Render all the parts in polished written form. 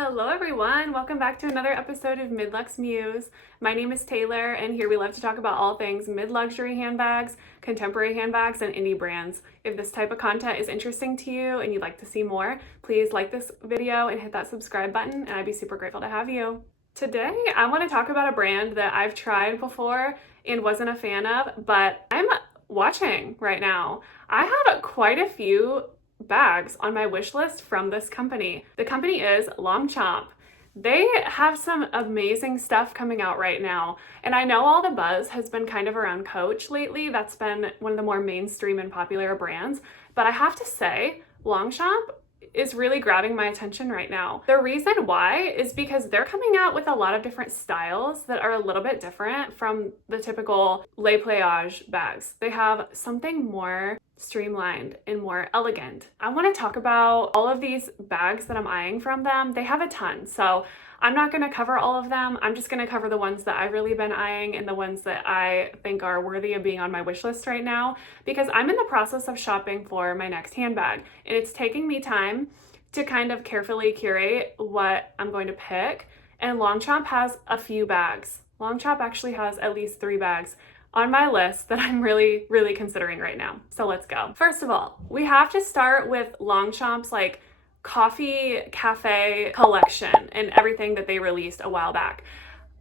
Hello everyone, welcome back to another episode of Mid-Lux Muse. My name is Taylor and here we love to talk about all things mid-luxury handbags, contemporary handbags, and indie brands. If this type of content is interesting to you and you'd like to see more, please like this video and hit that subscribe button and I'd be super grateful to have you. Today I want to talk about a brand that I've tried before and wasn't a fan of, but I'm watching right now. I have quite a few bags on my wish list from this company. The company is Longchamp. They have some amazing stuff coming out right now. And I know all the buzz has been kind of around Coach lately. That's been one of the more mainstream and popular brands. But I have to say, Longchamp is really grabbing my attention right now. The reason why is because they're coming out with a lot of different styles that are a little bit different from the typical le pliage bags. They have something more streamlined and more elegant. I want to talk about all of these bags that I'm eyeing from them. They have a ton, so I'm not going to cover all of them. I'm just going to cover the ones that I've really been eyeing and the ones that I think are worthy of being on my wish list right now, because I'm in the process of shopping for my next handbag and it's taking me time to kind of carefully curate what I'm going to pick. And Longchamp has a few bags. Longchamp actually has at least 3 bags on my list that I'm really considering right now. So let's go. First of all, we have to start with Longchamp's like coffee cafe collection and everything that they released a while back.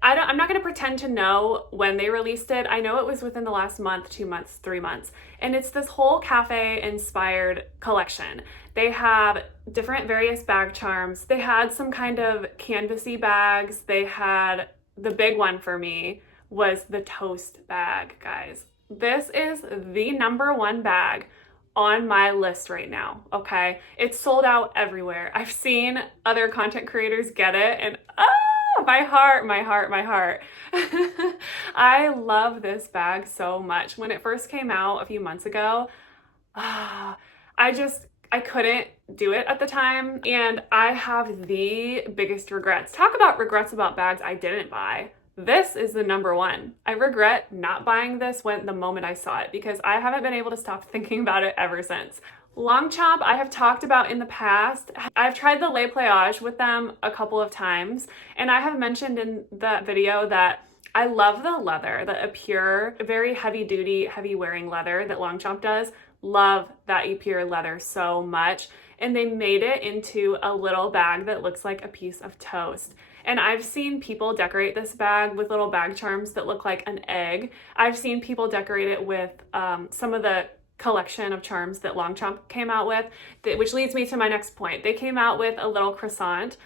I'm not going to pretend to know when they released it. I know it was within the last month, 2 months, 3 months. And it's this whole cafe inspired collection. They have different various bag charms. They had some kind of canvasy bags. They had the big one for me was the toast bag, guys. This is the #1 bag on my list right now, okay? It's sold out everywhere. I've seen other content creators get it and my heart. I love this bag so much. When it first came out a few months ago, I couldn't do it at the time, and I have the biggest regrets. Talk about regrets about bags I didn't buy. This is the #1. I regret not buying this the moment I saw it because I haven't been able to stop thinking about it ever since. Longchamp, I have talked about in the past. I've tried the le pliage with them a couple of times, and I have mentioned in that video that I love the leather, the pure, very heavy duty, heavy wearing leather that Longchamp does. Love that pure leather so much. And they made it into a little bag that looks like a piece of toast. And I've seen people decorate this bag with little bag charms that look like an egg. I've seen people decorate it with some of the collection of charms that Longchamp came out with, which leads me to my next point. They came out with a little croissant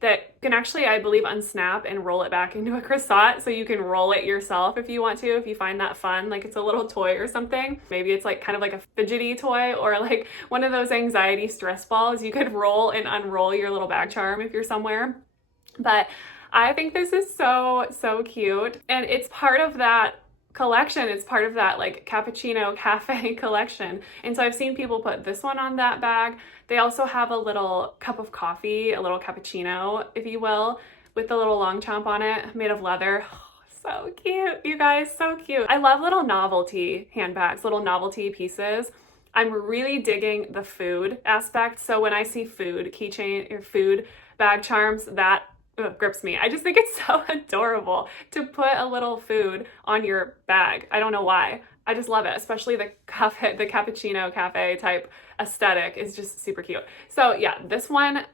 that can actually, I believe, unsnap and roll it back into a croissant, so you can roll it yourself if you want to, if you find that fun, like it's a little toy or something. Maybe it's like kind of like a fidgety toy or like one of those anxiety stress balls. You could roll and unroll your little bag charm if you're somewhere. But I think this is so cute, and it's part of that collection. It's part of that like cappuccino cafe collection. And so I've seen people put this one on that bag. They also have a little cup of coffee, a little cappuccino, if you will, with the little Longchamp on it, made of leather. Oh, so cute, you guys, so cute. I love little novelty handbags, little novelty pieces. I'm really digging the food aspect. So when I see food keychain or food bag charms, that grips me. I just think it's so adorable to put a little food on your bag. I don't know why. I just love it, especially the cappuccino cafe type aesthetic is just super cute. So yeah, this one,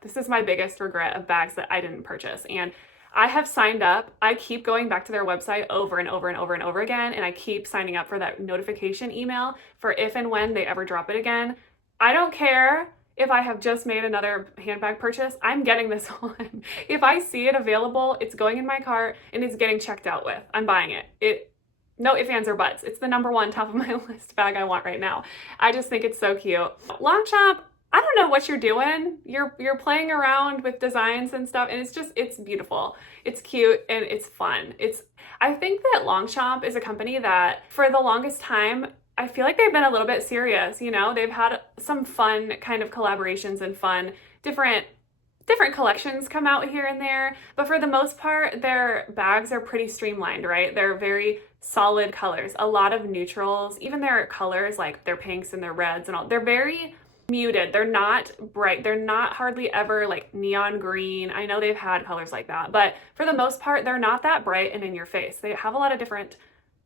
this is my biggest regret of bags that I didn't purchase. And I have signed up. I keep going back to their website over and over again, and I keep signing up for that notification email for if and when they ever drop it again. I don't care if I have just made another handbag purchase, I'm getting this one. If I see it available, it's going in my cart and it's getting checked out with. I'm buying it. No ifs, ands, or buts. It's the #1 top of my list bag I want right now. I just think it's so cute. Longchamp, I don't know what you're doing. You're playing around with designs and stuff, and it's beautiful. It's cute and it's fun. I think that Longchamp is a company that for the longest time, I feel like they've been a little bit serious, you know? They've had some fun kind of collaborations and fun different collections come out here and there, but for the most part, their bags are pretty streamlined, right? They're very solid colors, a lot of neutrals, even their colors, like their pinks and their reds and all, they're very muted. They're not bright. They're not hardly ever like neon green. I know they've had colors like that, but for the most part, they're not that bright and in your face. They have a lot of different,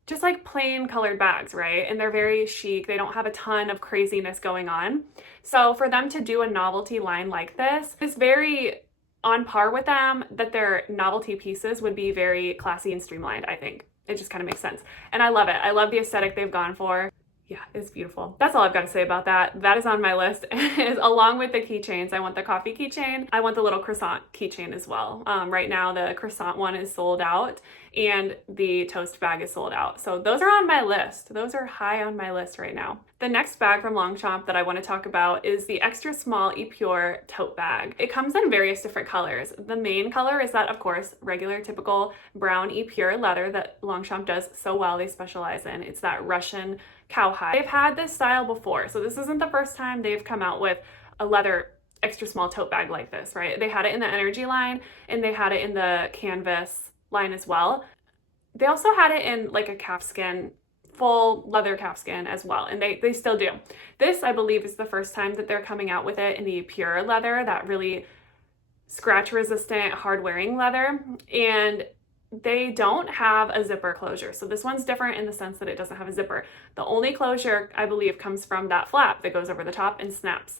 just like plain colored bags, right? And they're very chic. They don't have a ton of craziness going on. So for them to do a novelty line like this is very on par with them, that their novelty pieces would be very classy and streamlined, I think. It just kind of makes sense. And I love it. I love the aesthetic they've gone for. Yeah, it's beautiful. That's all I've got to say about that. That is on my list. Is along with the keychains. I want the coffee keychain. I want the little croissant keychain as well. Right now the croissant one is sold out and the toast bag is sold out. So those are on my list. Those are high on my list right now. The next bag from Longchamp that I want to talk about is the extra small Epure tote bag. It comes in various different colors. The main color is that, of course, regular typical brown Epure leather that Longchamp does so well. They specialize in. It's that Russian cowhide. They've had this style before, so this isn't the first time they've come out with a leather extra small tote bag like this, right? They had it in the Energy line and they had it in the Canvas line as well. They also had it in like a calfskin, full leather calfskin as well, and they still do. This, I believe, is the first time that they're coming out with it in the pure leather, that really scratch resistant, hard wearing leather, and they don't have a zipper closure. So this one's different in the sense that it doesn't have a zipper. The only closure, I believe, comes from that flap that goes over the top and snaps.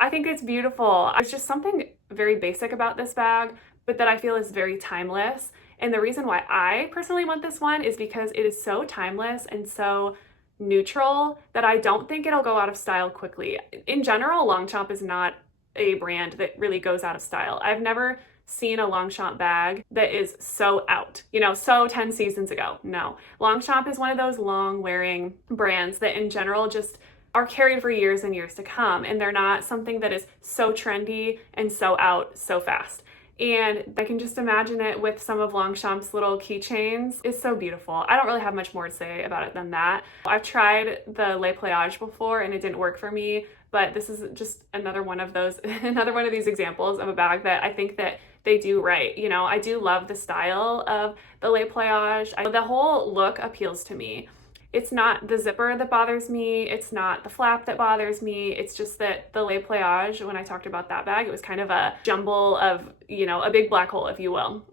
I think it's beautiful. There's just something very basic about this bag, but that I feel is very timeless. And the reason why I personally want this one is because it is so timeless and so neutral that I don't think it'll go out of style quickly. In general, Longchamp is not a brand that really goes out of style. I've never seen a Longchamp bag that is so out, so 10 seasons ago. No. Longchamp is one of those long wearing brands that in general just are carried for years and years to come, and they're not something that is so trendy and so out so fast. And I can just imagine it with some of Longchamp's little keychains. It's so beautiful. I don't really have much more to say about it than that. I've tried the Le Pliage before and it didn't work for me, but this is just another one of those, another one of these examples of a bag that I think that they do right. I do love the style of the Le Pliage. The whole look appeals to me. It's not the zipper that bothers me. It's not the flap that bothers me. It's just that the Le Pliage, when I talked about that bag, it was kind of a jumble of, a big black hole, if you will,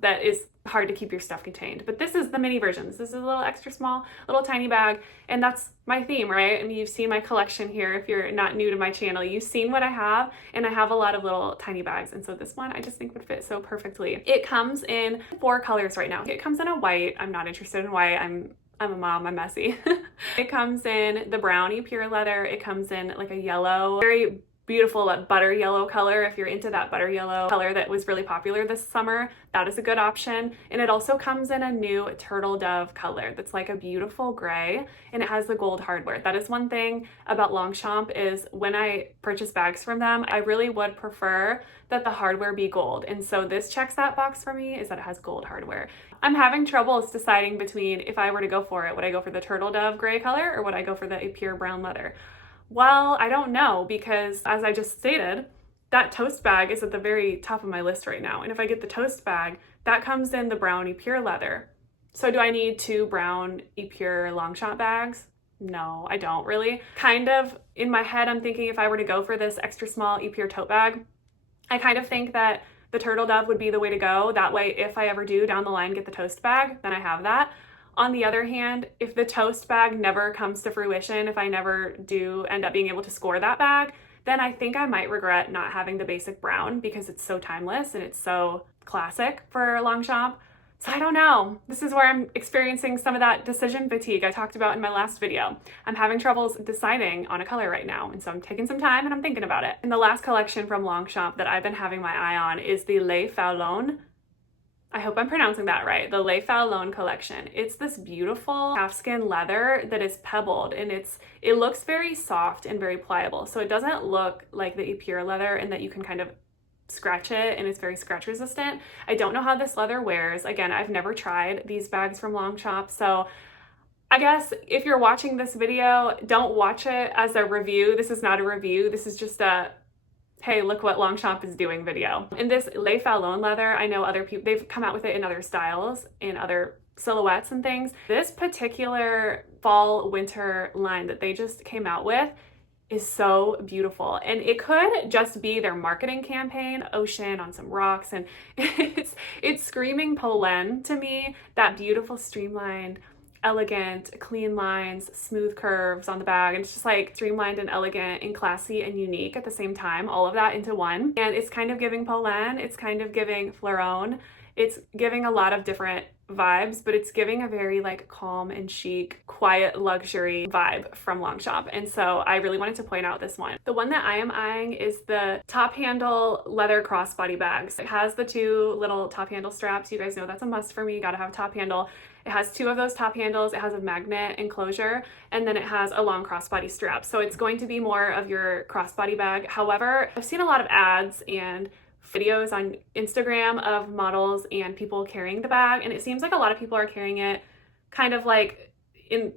that is hard to keep your stuff contained. But this is the mini version. This is a little extra small, little tiny bag. And that's my theme, right? I mean, you've seen my collection here. If you're not new to my channel, you've seen what I have, and I have a lot of little tiny bags. And so this one I just think would fit so perfectly. It comes in 4 colors right now. It comes in a white. I'm not interested in white. I'm a mom, I'm messy. It comes in the brownie pure leather. It comes in like a yellow, very beautiful butter yellow color. If you're into that butter yellow color that was really popular this summer, that is a good option. And it also comes in a new turtle dove color that's like a beautiful gray, and it has the gold hardware. That is one thing about Longchamp, is when I purchase bags from them, I really would prefer that the hardware be gold. And so this checks that box for me, is that it has gold hardware. I'm having troubles deciding between, if I were to go for it, would I go for the turtle dove gray color or would I go for the pure brown leather? Well, I don't know, because as I just stated, that toast bag is at the very top of my list right now. And if I get the toast bag, that comes in the brown pure leather. So do I need 2 brown pure Longchamp bags? No, I don't really. Kind of in my head, I'm thinking if I were to go for this extra small pure tote bag, I kind of think that the turtle dove would be the way to go. That way, if I ever do down the line get the toast bag, then I have that. On the other hand, if the toast bag never comes to fruition, if I never do end up being able to score that bag, then I think I might regret not having the basic brown, because it's so timeless and it's so classic for Longchamp. So I don't know. This is where I'm experiencing some of that decision fatigue I talked about in my last video. I'm having troubles deciding on a color right now, and so I'm taking some time and I'm thinking about it. And the last collection from Longchamp that I've been having my eye on is the Le Foulonné. I hope I'm pronouncing that right. The Le Foulonné collection. It's this beautiful calfskin leather that is pebbled, and it looks very soft and very pliable. So it doesn't look like the pure leather, and that you can kind of scratch it, and it's very scratch resistant. I don't know how this leather wears. Again, I've never tried these bags from Longchamp, so I guess if you're watching this video, don't watch it as a review. This is not a review. This is just a, hey, look what Longchamp is doing video. And this Le Foulonné leather, I know other people, they've come out with it in other styles, in other silhouettes and things. This particular fall winter line that they just came out with is so beautiful. And it could just be their marketing campaign, ocean on some rocks, and it's screaming Polen to me, that beautiful streamlined, elegant, clean lines, smooth curves on the bag. And it's just like streamlined and elegant and classy and unique at the same time, all of that into one. And it's kind of giving Polen, it's kind of giving Fleuron, it's giving a lot of different vibes, but it's giving a very like calm and chic, quiet luxury vibe from Longchamp. And so I really wanted to point out this one. The one that I am eyeing is the top handle leather crossbody bags. It has the two little top handle straps. You guys know that's a must for me. You gotta have a top handle. It has two of those top handles. It has a magnet enclosure, and then it has a long crossbody strap. So it's going to be more of your crossbody bag. However, I've seen a lot of ads and videos on Instagram of models and people carrying the bag, and it seems like a lot of people are carrying it kind of like in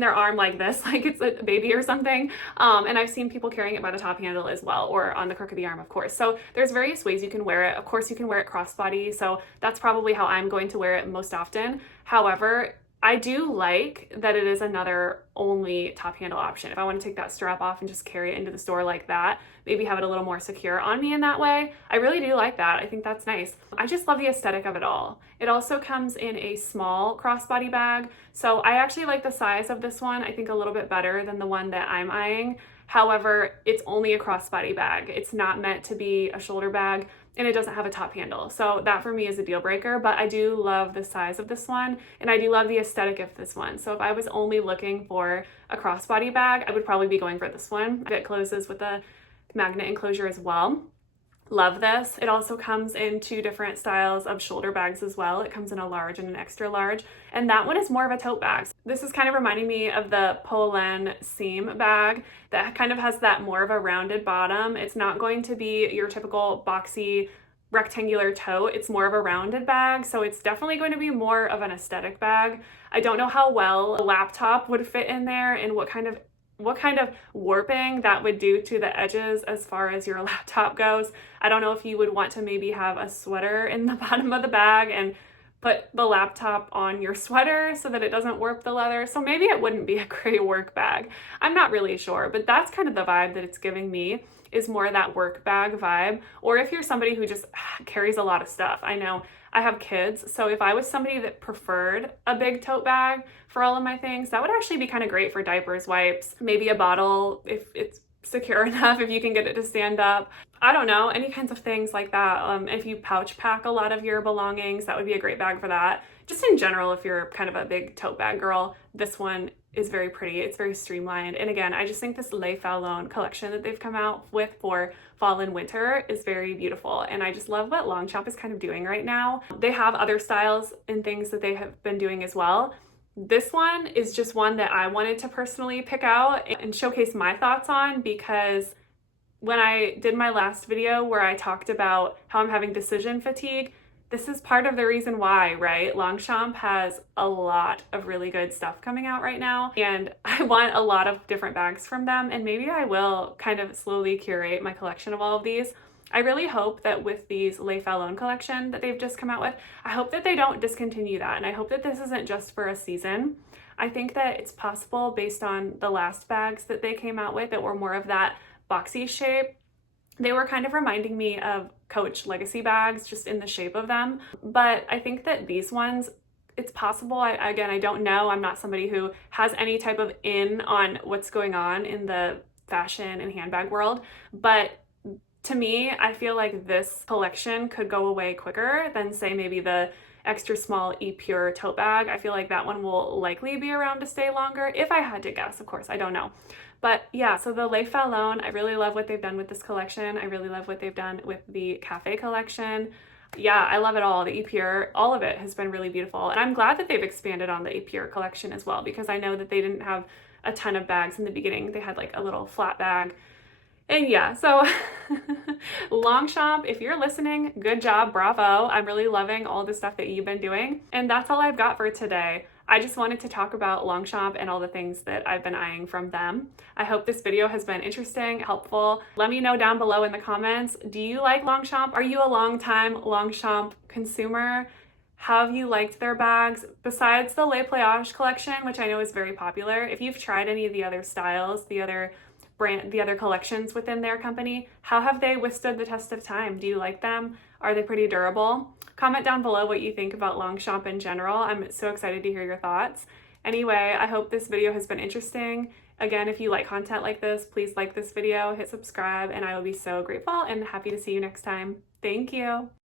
their arm like this, like it's a baby or something. And I've seen people carrying it by the top handle as well, or on the crook of the arm, of course. So there's various ways you can wear it. Of course, you can wear it crossbody, so that's probably how I'm going to wear it most often. However, I do like that it is another only top handle option. If I want to take that strap off and just carry it into the store like that, maybe have it a little more secure on me in that way, I really do like that. I think that's nice. I just love the aesthetic of it all. It also comes in a small crossbody bag. So I actually like the size of this one, I think a little bit better than the one that I'm eyeing. However, it's only a crossbody bag. It's not meant to be a shoulder bag, and it doesn't have a top handle. So that for me is a deal breaker, but I do love the size of this one, and I do love the aesthetic of this one. So if I was only looking for a crossbody bag, I would probably be going for this one. It closes with a magnet enclosure as well. Love this. It also comes in two different styles of shoulder bags as well. It comes in a large and an extra large, and that one is more of a tote bag. This is kind of reminding me of the Polen seam bag that kind of has that more of a rounded bottom. It's not going to be your typical boxy rectangular tote. It's more of a rounded bag, so it's definitely going to be more of an aesthetic bag. I don't know how well a laptop would fit in there and what kind of warping that would do to the edges as far as your laptop goes. I don't know if you would want to maybe have a sweater in the bottom of the bag and put the laptop on your sweater so that it doesn't warp the leather. So maybe it wouldn't be a great work bag. I'm not really sure, but that's kind of the vibe that it's giving me, is more that work bag vibe. Or if you're somebody who just carries a lot of stuff. I know I have kids, so if I was somebody that preferred a big tote bag for all of my things, that would actually be kind of great for diapers, wipes, maybe a bottle if it's secure enough, if you can get it to stand up. I don't know, any kinds of things like that. If you pouch pack a lot of your belongings, that would be a great bag for that. Just in general, if you're kind of a big tote bag girl, this one is very pretty. It's very streamlined. And again, I just think this Les Foulonné collection that they've come out with for fall and winter is very beautiful. And I just love what Longchamp is kind of doing right now. They have other styles and things that they have been doing as well. This one is just one that I wanted to personally pick out and showcase my thoughts on, because when I did my last video where I talked about how I'm having decision fatigue, this is part of the reason why, right? Longchamp has a lot of really good stuff coming out right now, and I want a lot of different bags from them, and maybe I will kind of slowly curate my collection of all of these. I really hope that with these Les Foulonné collection that they've just come out with, I hope that they don't discontinue that, and I hope that this isn't just for a season. I think that it's possible, based on the last bags that they came out with that were more of that boxy shape. They were kind of reminding me of Coach Legacy bags, just in the shape of them. But I think that these ones, it's possible. Again, I don't know. I'm not somebody who has any type of in on what's going on in the fashion and handbag world. But to me, I feel like this collection could go away quicker than, say, maybe the extra small E-Pure tote bag. I feel like that one will likely be around to stay longer, if I had to guess. Of course, I don't know. But yeah, so the Les Foulonné, I really love what they've done with this collection. I really love what they've done with the Cafe collection. Yeah, I love it all. The E-Pure, all of it has been really beautiful. And I'm glad that they've expanded on the E-Pure collection as well, because I know that they didn't have a ton of bags in the beginning. They had like a little flat bag. And yeah, so Longchamp, if you're listening, good job, bravo. I'm really loving all the stuff that you've been doing. And that's all I've got for today. I just wanted to talk about Longchamp and all the things that I've been eyeing from them. I hope this video has been interesting, helpful. Let me know down below in the comments, do you like Longchamp? Are you a long-time Longchamp consumer? Have you liked their bags? Besides the Les Playages collection, which I know is very popular, if you've tried any of the other styles, the other the other collections within their company. How have they withstood the test of time? Do you like them? Are they pretty durable? Comment down below what you think about Longchamp in general. I'm so excited to hear your thoughts. Anyway, I hope this video has been interesting. Again, if you like content like this, please like this video, hit subscribe, and I will be so grateful and happy to see you next time. Thank you.